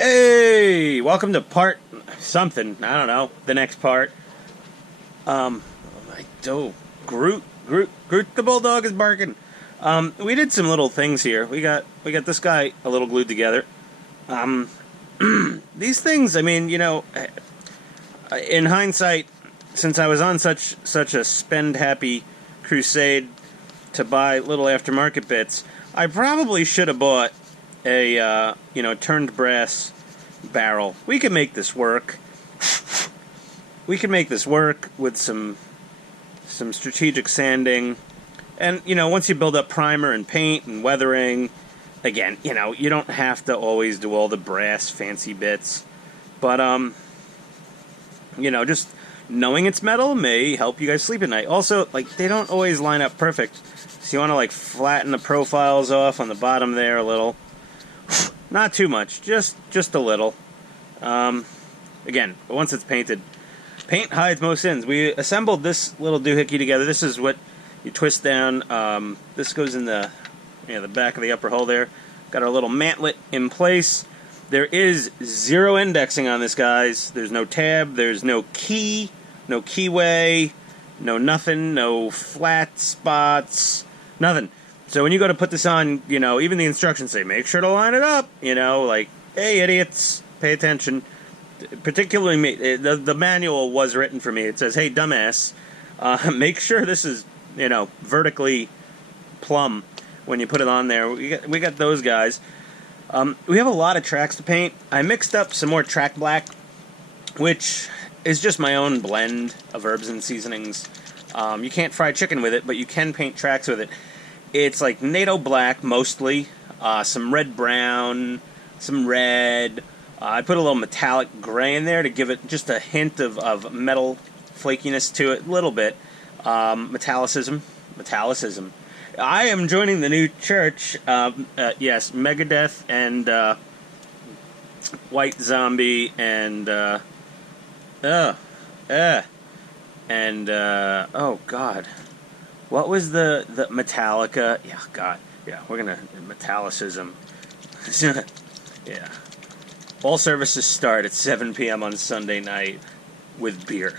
Hey, welcome to part something. I don't know. The next part. Groot the bulldog is barking. We did some little things here. We got this guy a little glued together. These things. I mean, in hindsight, since I was on such a spend happy crusade to buy little aftermarket bits, I probably should have bought a turned brass barrel. We can make this work. We can make this work with some strategic sanding, and once you build up primer and paint and weathering, again, you don't have to always do all the brass fancy bits, but just knowing it's metal may help you guys sleep at night. Also, they don't always line up perfect, so you want to flatten the profiles off on the bottom there a little. Not too much, just a little. Again, once it's painted, paint hides most sins. We assembled this little doohickey together. This is what you twist down. This goes in the back of the upper hull there. Got our little mantlet in place. There is zero indexing on this, guys. There's no tab. There's no key. No keyway. No nothing. No flat spots. Nothing. So when you go to put this on, even the instructions say, make sure to line it up. Hey, idiots, pay attention. Particularly me, the manual was written for me. It says, hey, dumbass, make sure this is, vertically plumb when you put it on there. We got those guys. We have a lot of tracks to paint. I mixed up some more track black, which is just my own blend of herbs and seasonings. You can't fry chicken with it, but you can paint tracks with it. It's like NATO black, mostly. Some red brown, some red. I put a little metallic gray in there to give it just a hint of metal flakiness to it, a little bit. Metallicism. I am joining the new church. Yes, Megadeth and White Zombie and oh God. What was the Metallica? Yeah, God. Yeah, we're gonna Metallicism. Yeah. All services start at 7 p.m. on Sunday night with beer.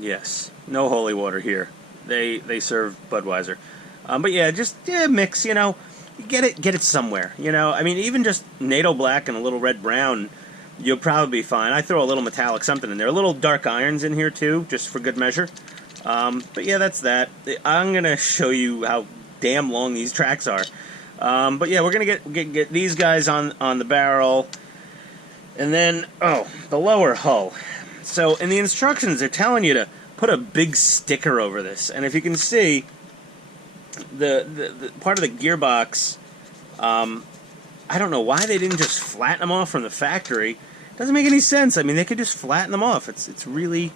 Yes. No holy water here. They serve Budweiser. But yeah, just mix. Get it somewhere. I mean, even just NATO black and a little red brown, you'll probably be fine. I throw a little metallic something in there. A little dark irons in here too, just for good measure. But yeah, that's that. I'm gonna show you how damn long these tracks are. But yeah, we're gonna get these guys on the barrel, and then the lower hull. So in the instructions, they're telling you to put a big sticker over this, and if you can see, the part of the gearbox, I don't know why they didn't just flatten them off from the factory. It doesn't make any sense. I mean, they could just flatten them off. It's really.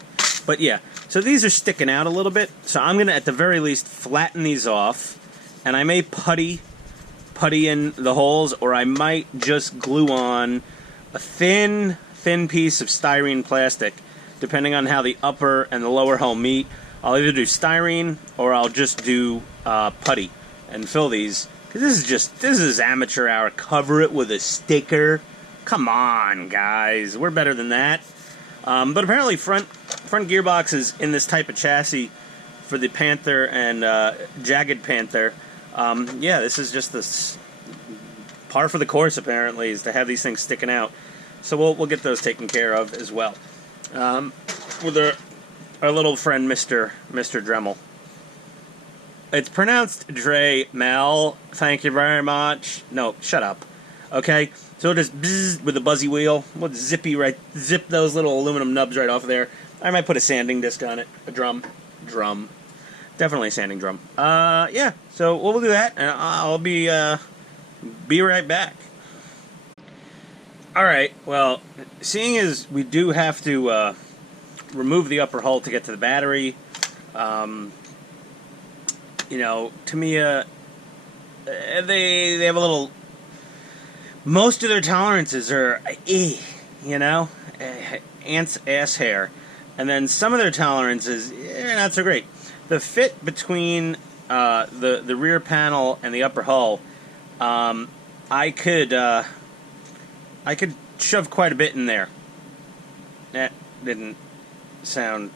But yeah, so these are sticking out a little bit, so I'm going to, at the very least, flatten these off, and I may putty in the holes, or I might just glue on a thin piece of styrene plastic, depending on how the upper and the lower hull meet. I'll either do styrene, or I'll just do putty and fill these, because this is amateur hour. Cover it with a sticker. Come on, guys, we're better than that. But apparently front gearboxes in this type of chassis for the Panther and Jagdpanther, this is just this par for the course, apparently, is to have these things sticking out. So we'll get those taken care of as well. With our little friend Mr. Dremel. It's pronounced Dremel. Thank you very much. No, shut up. Okay, so just bzzz with the buzzy wheel. We'll zip those little aluminum nubs right off of there. I might put a sanding disc on it. A drum. Definitely a sanding drum. Yeah, so we'll do that, and I'll be right back. Alright, well, seeing as we do have to remove the upper hull to get to the battery, Tamiya, they have a little. Most of their tolerances are, ant's ass hair. And then some of their tolerances, not so great. The fit between the rear panel and the upper hull, I could I could shove quite a bit in there. That didn't sound...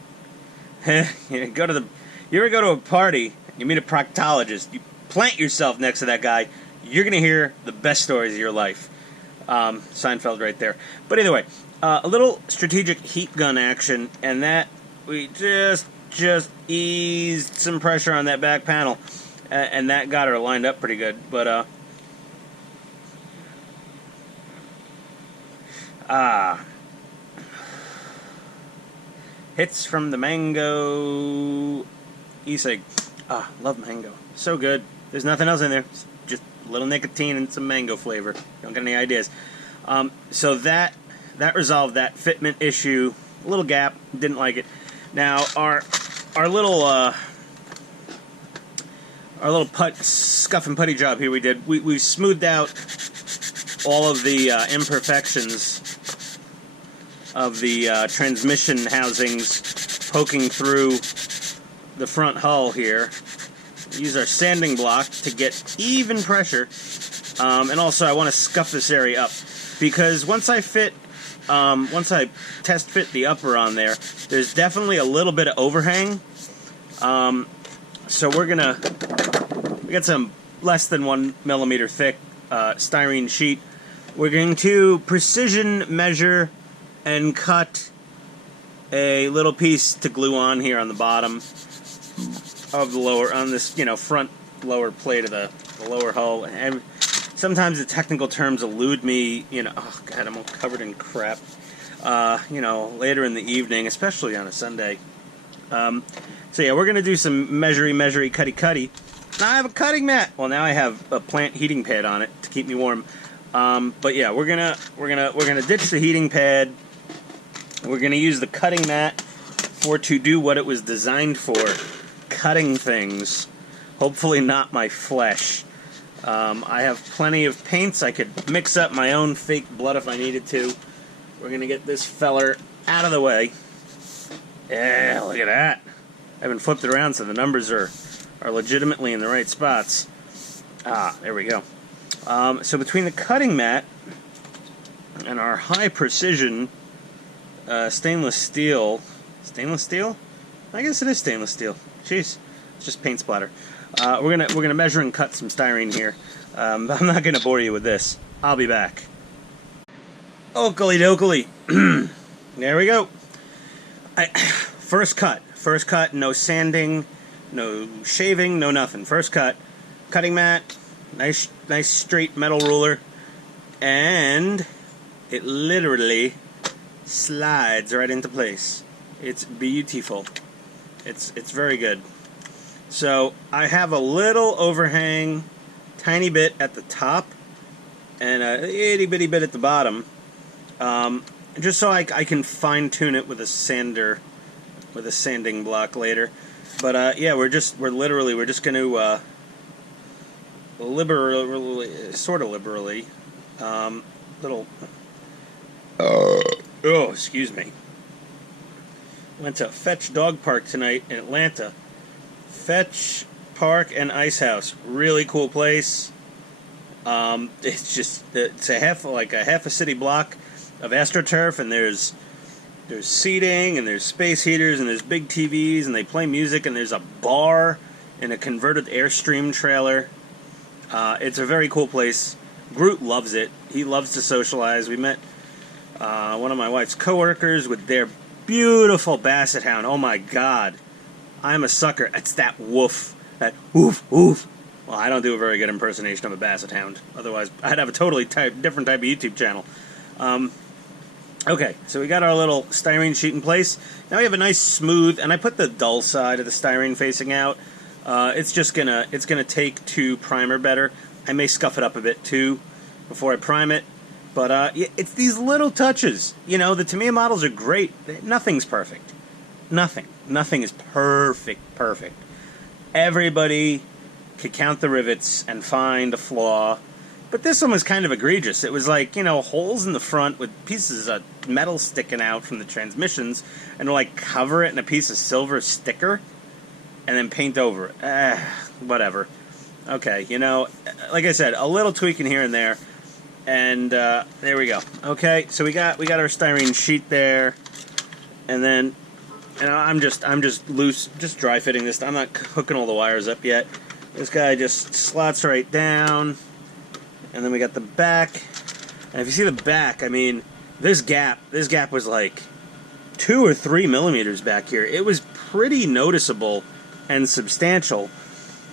You ever go to a party, you meet a proctologist, you plant yourself next to that guy, you're going to hear the best stories of your life. Seinfeld right there. But either way, a little strategic heat gun action, and that we just eased some pressure on that back panel, and that got her lined up pretty good. But hits from the mango e-cig. Love mango. So good. There's nothing else in there. Just a little nicotine and some mango flavor. Don't get any ideas. So that resolved that fitment issue. A little gap. Didn't like it. Now our little scuff and putty job here we smoothed out all of the imperfections of the transmission housings poking through the front hull here. Use our sanding block to get even pressure, and also I want to scuff this area up because once I test fit the upper on there, there's definitely a little bit of overhang. So we got some less than 1 millimeter thick styrene sheet. We're going to precision measure and cut a little piece to glue on here on the bottom of the lower, on this, front lower plate of the lower hull. And sometimes the technical terms elude me, oh god, I'm all covered in crap, later in the evening, especially on a Sunday. So yeah, we're going to do some measury, cutty. Now I have a cutting mat. Well, now I have a plant heating pad on it to keep me warm. But yeah, we're gonna ditch the heating pad. We're gonna use the cutting mat to do what it was designed for, cutting things. Hopefully not my flesh. I have plenty of paints. I could mix up my own fake blood if I needed to. We're gonna get this feller out of the way. Yeah, look at that. I haven't flipped it around so the numbers are legitimately in the right spots. There we go. So between the cutting mat and our high precision stainless steel, I guess it is stainless steel. Jeez, it's just paint splatter. We're gonna measure and cut some styrene here. I'm not gonna bore you with this. I'll be back. Oakley dokley. There we go. First cut. No sanding, no shaving, no nothing. First cut. Cutting mat. Nice straight metal ruler, and it literally slides right into place. It's beautiful. It's very good. So I have a little overhang, tiny bit at the top, and a itty bitty bit at the bottom, just so I can fine tune it with a sander, with a sanding block later. But yeah, we're just going to liberally, excuse me. Went to Fetch Dog Park tonight in Atlanta. Fetch Park and Ice House, really cool place. It's a half a city block of AstroTurf, and there's seating, and there's space heaters, and there's big TVs, and they play music, and there's a bar in a converted Airstream trailer. It's a very cool place. Groot loves it. He loves to socialize. We met one of my wife's coworkers with their beautiful basset hound. Oh my god. I'm a sucker. It's that woof. That woof, woof. Well, I don't do a very good impersonation of a basset hound. Otherwise, I'd have a totally different type of YouTube channel. Okay, so we got our little styrene sheet in place. Now we have a nice smooth, and I put the dull side of the styrene facing out. It's gonna take to primer better. I may scuff it up a bit too before I prime it. But yeah, it's these little touches. The Tamiya models are great. Nothing's perfect. Nothing is perfect. Everybody could count the rivets and find a flaw. But this one was kind of egregious. It was like, holes in the front with pieces of metal sticking out from the transmissions, and like cover it in a piece of silver sticker and then paint over it. Whatever. Okay, like I said, a little tweaking here and there. And there we go. Okay, so we got our styrene sheet there, and then, and I'm just loose, just dry fitting this. I'm not hooking all the wires up yet. This guy just slots right down, and then we got the back. And if you see the back, I mean, this gap was like 2 or 3 millimeters back here. It was pretty noticeable and substantial.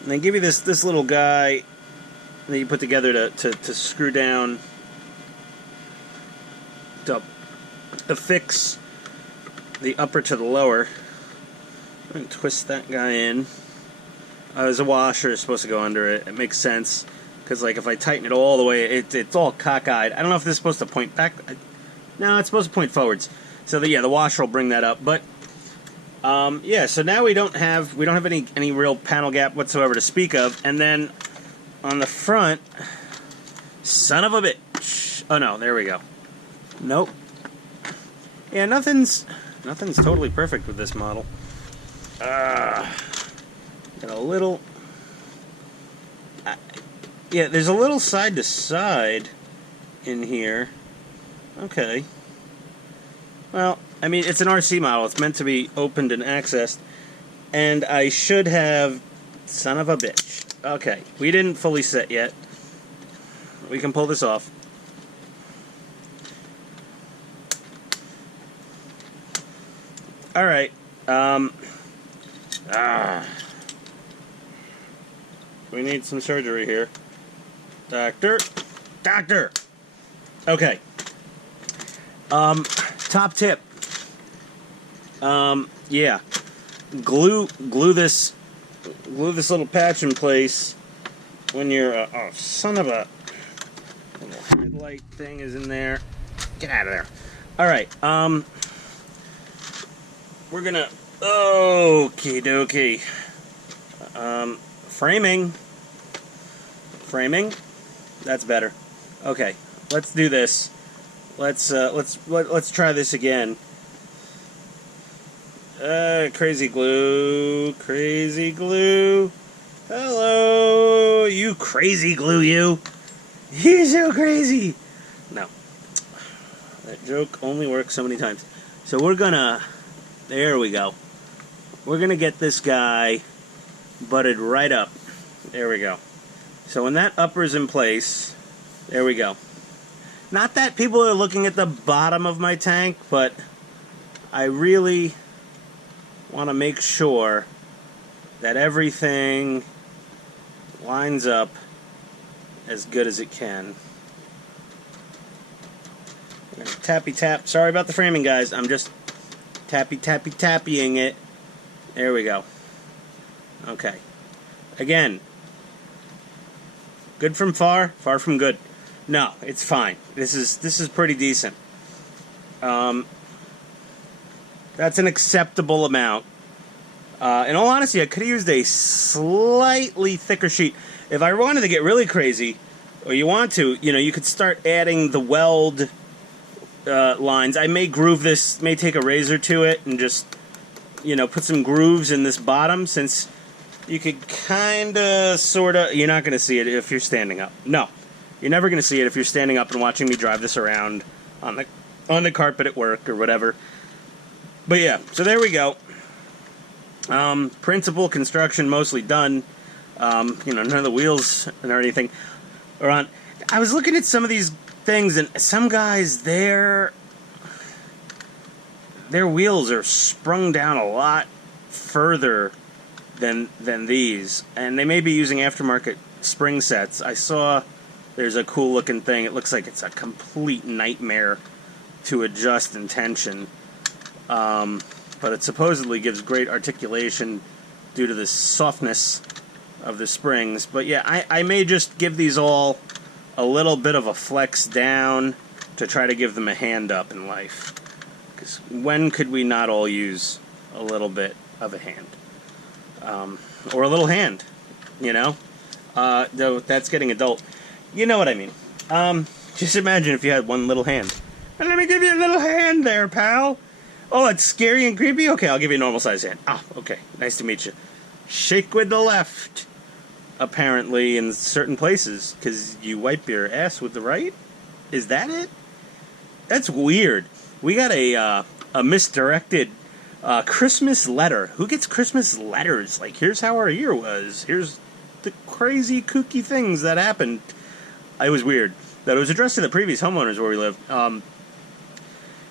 And they give you this little guy that you put together to screw down, to affix the upper to the lower. I'm going to twist that guy in. There's a washer supposed to go under it. It makes sense, because like if I tighten it all the way, it's all cockeyed. I don't know if this is supposed to point back. No, it's supposed to point forwards. So the washer will bring that up. But yeah, so now we don't have any real panel gap whatsoever to speak of. And then on the front, son of a bitch. Oh no, there we go. Nope. Yeah, nothing's totally perfect with this model. Got a little. Yeah, there's a little side to side in here. Okay. Well, I mean, it's an RC model. It's meant to be opened and accessed. And I should have... Son of a bitch. Okay, we didn't fully set yet. We can pull this off. Alright. We need some surgery here. Doctor! Doctor! Okay. Top tip. Yeah. Glue this little patch in place when you're oh, son of a little headlight thing is in there. Get out of there. Alright, we're gonna okie dokie. Framing. That's better. Okay, let's do this. Let's try this again. Crazy glue. Hello, you crazy glue, you. You're so crazy. No, that joke only works so many times. So we're gonna. There we go. We're gonna get this guy butted right up. There we go. So when that upper's in place, there we go. Not that people are looking at the bottom of my tank, but I really want to make sure that everything lines up as good as it can. I'm gonna tappy tap. Sorry about the framing, guys. I'm just tappying it. There we go. Okay. Again, good from far, far from good. No, it's fine. This is pretty decent. That's an acceptable amount. In all honesty, I could have used a slightly thicker sheet. If I wanted to get really crazy, or you want to, you could start adding the weld lines. I may groove this, may take a razor to it and just, put some grooves in this bottom, since you could kind of, sort of, you're not going to see it if you're standing up. No, you're never going to see it if you're standing up and watching me drive this around on the carpet at work or whatever. But yeah, so there we go. Principal construction mostly done. None of the wheels or anything are on. I was looking at some of these things, and some guys, their wheels are sprung down a lot further than these, and they may be using aftermarket spring sets. I saw there's a cool looking thing. It looks like it's a complete nightmare to adjust and tension, but it supposedly gives great articulation due to the softness of the springs. But yeah, I may just give these all a little bit of a flex down to try to give them a hand up in life, because when could we not all use a little bit of a hand? Or a little hand, though that's getting adult. You know what I mean. Just imagine if you had one little hand. And let me give you a little hand there, pal. Oh, it's scary and creepy? Okay, I'll give you a normal size hand. Ah, okay, nice to meet you. Shake with the left, apparently, in certain places, because you wipe your ass with the right? Is that it? That's weird. We got a misdirected Christmas letter. Who gets Christmas letters? Like, here's how our year was. Here's the crazy, kooky things that happened. It was weird. That it was addressed to the previous homeowners where we live.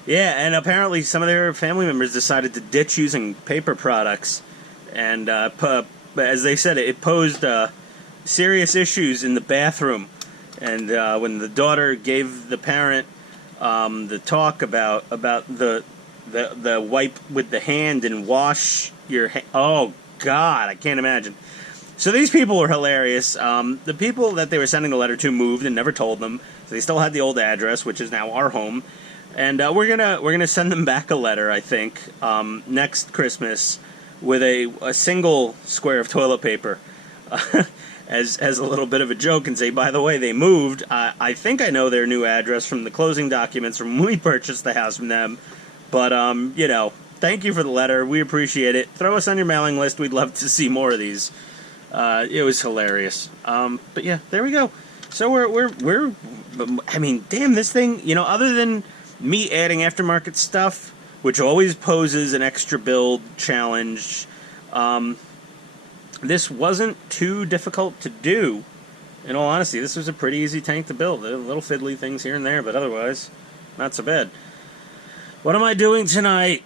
Yeah, and apparently some of their family members decided to ditch using paper products. And as they said, it posed serious issues in the bathroom. And when the daughter gave the parent the talk about the wipe with the hand and wash your hand. Oh, God, I can't imagine. So these people were hilarious. The people that they were sending the letter to moved and never told them. So they still had the old address, which is now our home. And we're gonna send them back a letter, I think, next Christmas with a single square of toilet paper. As a little bit of a joke, and say, by the way, they moved. I think I know their new address from the closing documents from when we purchased the house from them. But, you know, thank you for the letter. We appreciate it. Throw us on your mailing list. We'd love to see more of these. It was hilarious. But yeah, there we go. So we're I mean, damn, this thing, you know, other than me adding aftermarket stuff, which always poses an extra build challenge, this wasn't too difficult to do. In all honesty, this was a pretty easy tank to build. There were little fiddly things here and there, but otherwise, not so bad. What am I doing tonight?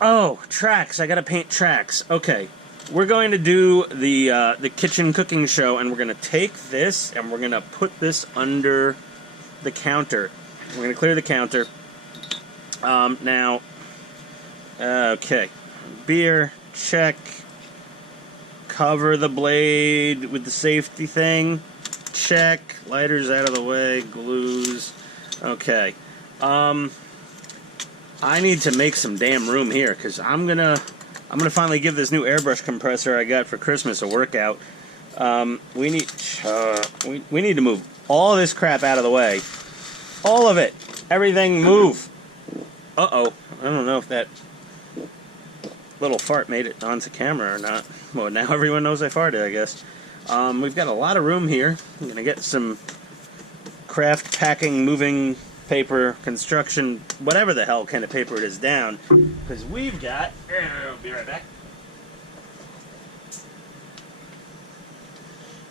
Oh, tracks. I gotta paint tracks. Okay. We're going to do the kitchen cooking show, and we're going to take this, and we're going to put this under the counter. We're going to clear the counter. Now, okay. Beer, check. Cover the blade with the safety thing. Check. Lighters out of the way. Glues. Okay. I need to make some damn room here, because I'm gonna finally give this new airbrush compressor I got for Christmas a workout. We need to move all this crap out of the way. All of it. Everything move. Uh-oh. I don't know if that little fart made it onto camera or not. Well, now everyone knows I farted, I guess. We've got a lot of room here. I'm going to get some craft packing, moving paper, construction, whatever the hell kind of paper it is down. Because we've got... I'll be right back.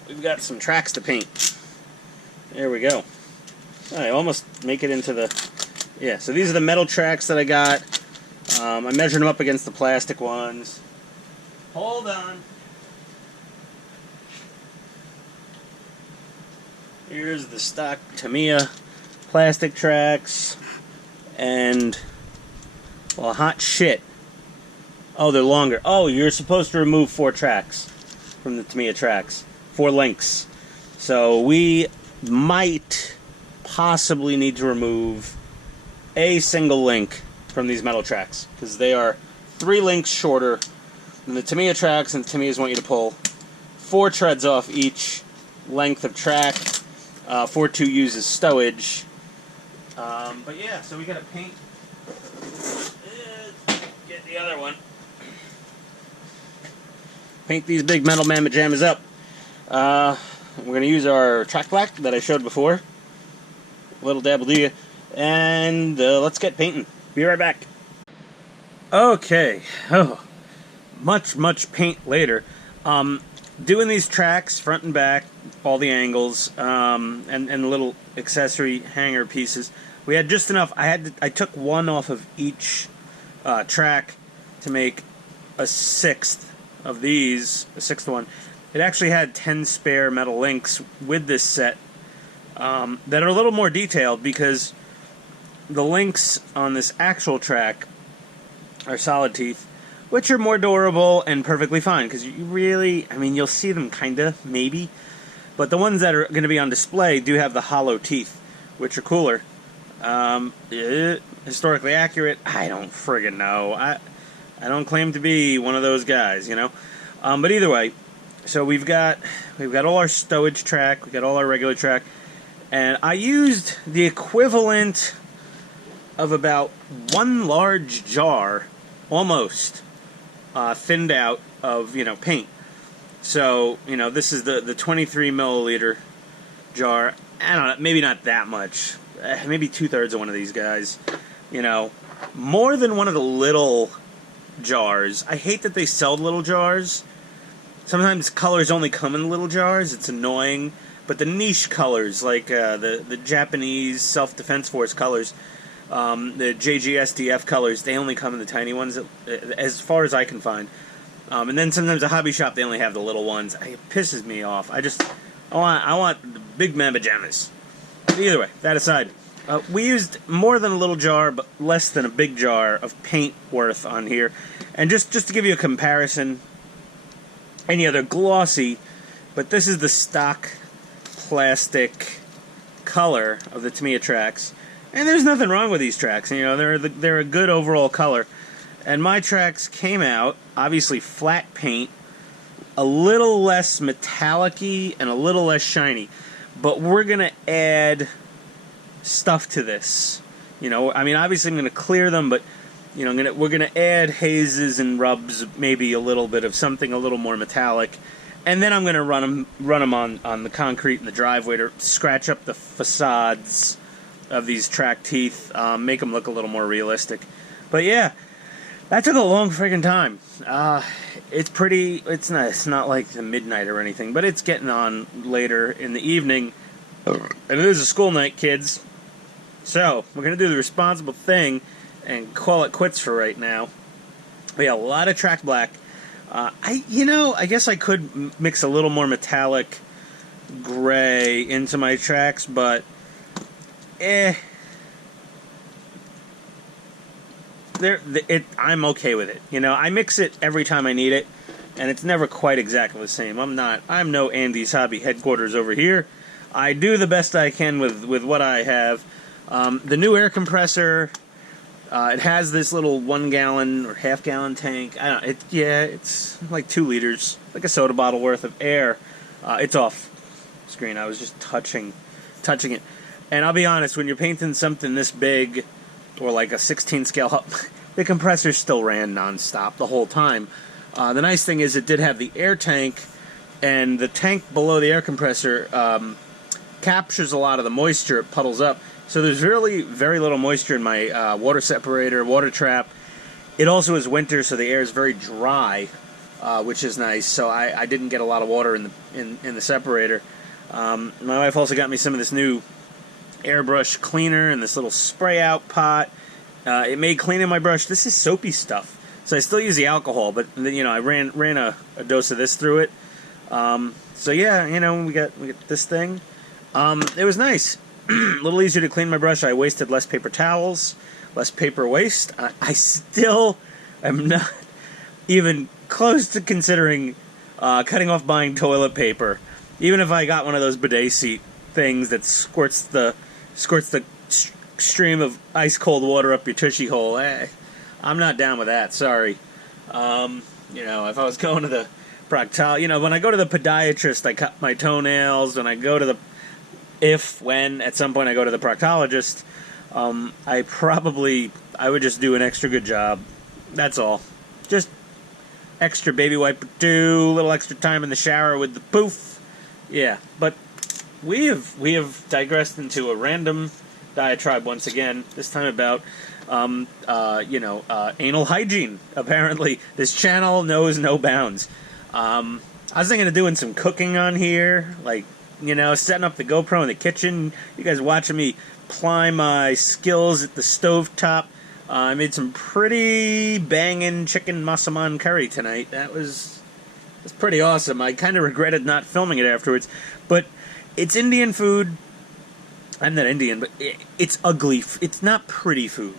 We've got some tracks to paint. There we go. I almost make it into the... Yeah, so these are the metal tracks that I got. I measured them up against the plastic ones. Hold on. Here's the stock Tamiya plastic tracks. And, well, hot shit. Oh, they're longer. Oh, you're supposed to remove 4 tracks from the Tamiya tracks. 4 links. So we might possibly need to remove a single link from these metal tracks, because they are 3 links shorter than the Tamiya tracks, and Tamiyas want you to pull 4 treads off each length of track. 4-2 uses stowage. But yeah, so we gotta paint. Get the other one. Paint these big metal man pajamas up. We're gonna use our track black that I showed before. Little dabble do ya. And let's get painting. Be right back. Okay. Oh, much paint later. Doing these tracks front and back, all the angles, and the little accessory hanger pieces. We had just enough. I took one off of each track to make a 6th of these, a 6th one. It actually had 10 spare metal links with this set that are a little more detailed, because the links on this actual track are solid teeth, which are more durable and perfectly fine, because you really, I mean, you'll see them kinda, maybe, but the ones that are going to be on display do have the hollow teeth, which are cooler. Historically accurate, I don't friggin' know. I don't claim to be one of those guys, you know. But either way, so we've got all our stowage track, we've got all our regular track, and I used the equivalent of about 1 large jar, almost, thinned out of, paint. So, this is the 23 milliliter jar. I don't know, maybe not that much. maybe 2/3 of one of these guys. You know, more than one of the little jars. I hate that they sell little jars. Sometimes colors only come in little jars. It's annoying. But the niche colors, like the Japanese Self-Defense Force colors, the JGSDF colors, they only come in the tiny ones, as far as I can find. And then sometimes a hobby shop, they only have the little ones. It pisses me off. I want the big mamba jammas. Either way, that aside, we used more than a little jar, but less than a big jar of paint worth on here. And just to give you a comparison, any other glossy, but this is the stock plastic color of the Tamiya tracks, and there's nothing wrong with these tracks. You know, they're a good overall color. And my tracks came out obviously flat paint, a little less metallic-y and a little less shiny, but we're gonna add stuff to this. You know, I mean, obviously I'm gonna clear them, but you know, we're gonna add hazes and rubs, maybe a little bit of something a little more metallic. And then I'm going to run them on the concrete in the driveway to scratch up the facades of these track teeth, make them look a little more realistic. But yeah, that took a long friggin' time. It's not like the midnight or anything, but it's getting on later in the evening. And it is a school night, kids. So, we're going to do the responsible thing and call it quits for right now. We got a lot of track black. I guess I could mix a little more metallic gray into my tracks, but I'm okay with it. You know, I mix it every time I need it, and it's never quite exactly the same. I'm no Andy's Hobby headquarters over here. I do the best I can with what I have. The new air compressor. It has this little 1 gallon or half-gallon tank. I don't know. It's like 2 liters, like a soda bottle worth of air. It's off screen. I was just touching it. And I'll be honest, when you're painting something this big, or like a 16 scale, the compressor still ran nonstop the whole time. The nice thing is it did have the air tank, and the tank below the air compressor captures a lot of the moisture. It puddles up. So there's really very little moisture in my water separator, water trap. It also is winter, so the air is very dry, which is nice. So I didn't get a lot of water in the separator. My wife also got me some of this new Airbrush cleaner and this little spray out pot. It made cleaning my brush. This is soapy stuff, so I still use the alcohol, but you know, I ran a dose of this through it. So yeah, you know, we got this thing. It was nice. A little easier to clean my brush. I wasted less paper towels, less paper waste. I still am not even close to considering cutting off buying toilet paper. Even if I got one of those bidet seat things that squirts the stream of ice cold water up your tushy hole. I'm not down with that. Sorry. You know, if I was going to the proctologist, you know, when I go to the podiatrist, I cut my toenails. When I go to the when at some point I go to the proctologist, I would just do an extra good job. That's all. Just extra baby wipe or two, a little extra time in the shower with the poof. Yeah, but we have digressed into a random diatribe once again. This time about anal hygiene. Apparently, this channel knows no bounds. I was thinking of doing some cooking on here, like, you know, setting up the GoPro in the kitchen. You guys watching me ply my skills at the stovetop. I made some pretty banging chicken massaman curry tonight. That's pretty awesome. I kind of regretted not filming it afterwards. But it's Indian food. I'm not Indian, but it's ugly. It's not pretty food,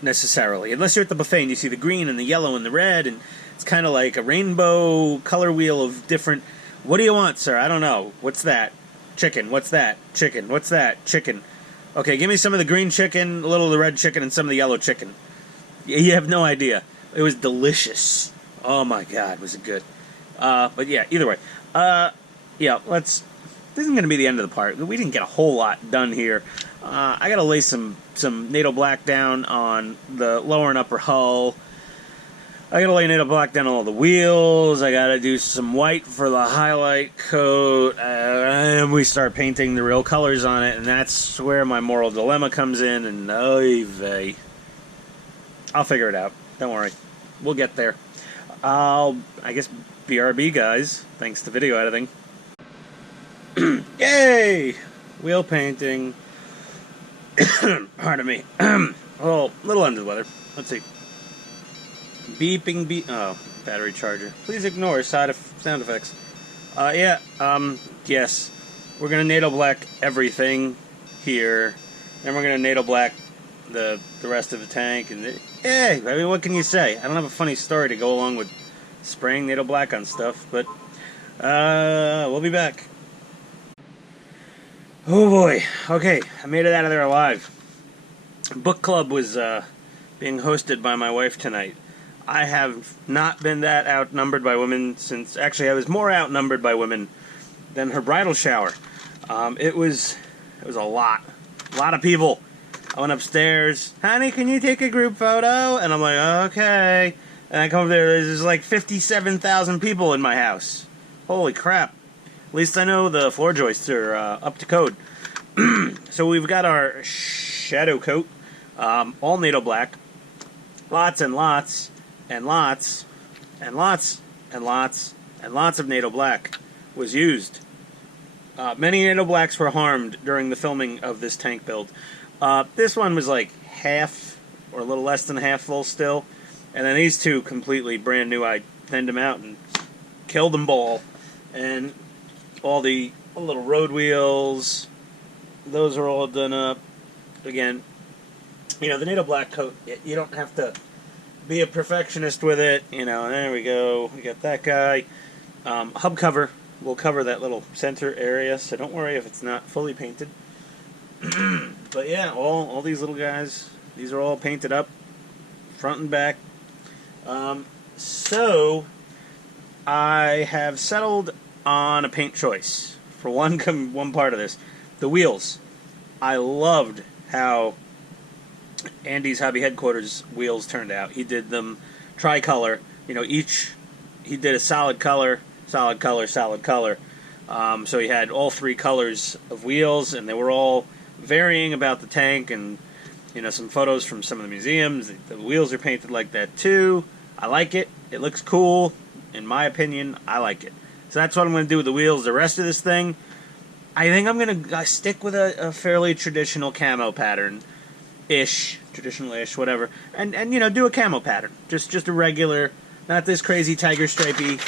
necessarily. Unless you're at the buffet and you see the green and the yellow and the red, and it's kind of like a rainbow color wheel of different... What do you want, sir? I don't know. What's that? Chicken. What's that? Chicken. What's that? Chicken. Okay, give me some of the green chicken, a little of the red chicken, and some of the yellow chicken. You have no idea. It was delicious. Oh my god, was it good. But yeah, either way. Yeah, this isn't going to be the end of the part. We didn't get a whole lot done here. I got to lay some NATO black down on the lower and upper hull. I gotta lay nail black down all the wheels. I gotta do some white for the highlight coat. And we start painting the real colors on it. And that's where my moral dilemma comes in. And oy vey. I'll figure it out. Don't worry. We'll get there. I guess BRB, guys. Thanks to video editing. Yay! Wheel painting. Pardon me. Well, little under the weather. Let's see. Beeping beep. Oh, battery charger. Please ignore sound effects. Yes. We're gonna NATO black everything here, and we're gonna NATO black the rest of the tank. And I mean, what can you say? I don't have a funny story to go along with spraying NATO black on stuff, but we'll be back. Oh boy. Okay, I made it out of there alive. Book club was being hosted by my wife tonight. I have not been that outnumbered by women since... Actually, I was more outnumbered by women than her bridal shower. It was a lot. A lot of people. I went upstairs. Honey, can you take a group photo? And I'm like, okay. And I come over there, there's like 57,000 people in my house. Holy crap. At least I know the floor joists are up to code. So we've got our shadow coat. All NATO black. Lots and lots. And lots, and lots, and lots, and lots of NATO black was used. Many NATO blacks were harmed during the filming of this tank build. This one was like half, or a little less than half full still. And then these two completely brand new, I thinned them out and killed them all. And all the little road wheels, those are all done up. Again, you know, the NATO black coat, you don't have to be a perfectionist with it, you know. There we go. We got that guy. Hub cover will cover that little center area, so don't worry if it's not fully painted. But yeah, all these little guys, these are all painted up, front and back. So I have settled on a paint choice for one part of this. The wheels. I loved how Andy's Hobby Headquarters wheels turned out. He did them tricolor. You know, he did a solid color, solid color, solid color. So he had all three colors of wheels, and they were all varying about the tank. And you know, some photos from some of the museums. The wheels are painted like that too. I like it. It looks cool. In my opinion, I like it. So that's what I'm going to do with the wheels. The rest of this thing, I think I'm going to stick with a fairly traditional camo pattern. Traditional-ish, whatever, and you know, do a camo pattern, just a regular, not this crazy tiger stripey,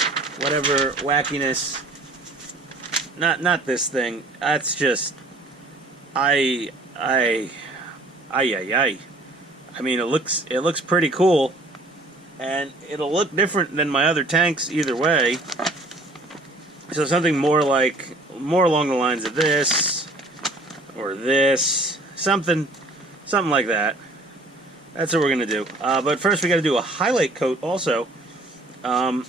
whatever wackiness, not this thing. That's just, I mean, it looks pretty cool, and it'll look different than my other tanks either way. So something more along the lines of this, or this, something like that. That's what we're going to do. But first we got to do a highlight coat also. So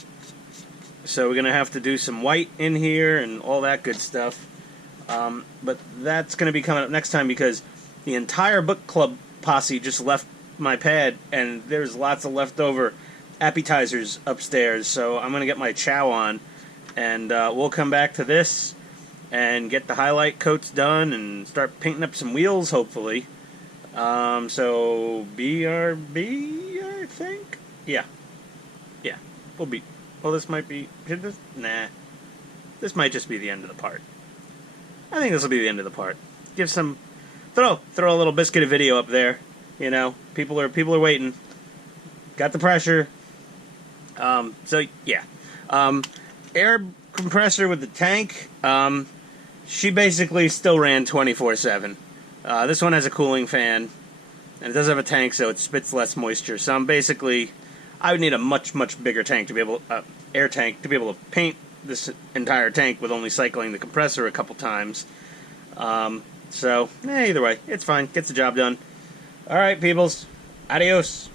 we're going to have to do some white in here and all that good stuff. But that's going to be coming up next time because the entire book club posse just left my pad and there's lots of leftover appetizers upstairs. So I'm going to get my chow on and we'll come back to this and get the highlight coats done and start painting up some wheels hopefully. So BRB, I think? Yeah. We'll be, well, this might be, nah. This might just be the end of the part. I think this will be the end of the part. Give some, throw a little biscuit of video up there. You know, people are waiting. Got the pressure. So yeah. Air compressor with the tank. She basically still ran 24/7. This one has a cooling fan, and it does have a tank, so it spits less moisture. So I would need a much bigger tank to be able, air tank, to be able to paint this entire tank with only cycling the compressor a couple times. So either way, it's fine. Gets the job done. All right, peoples. Adios.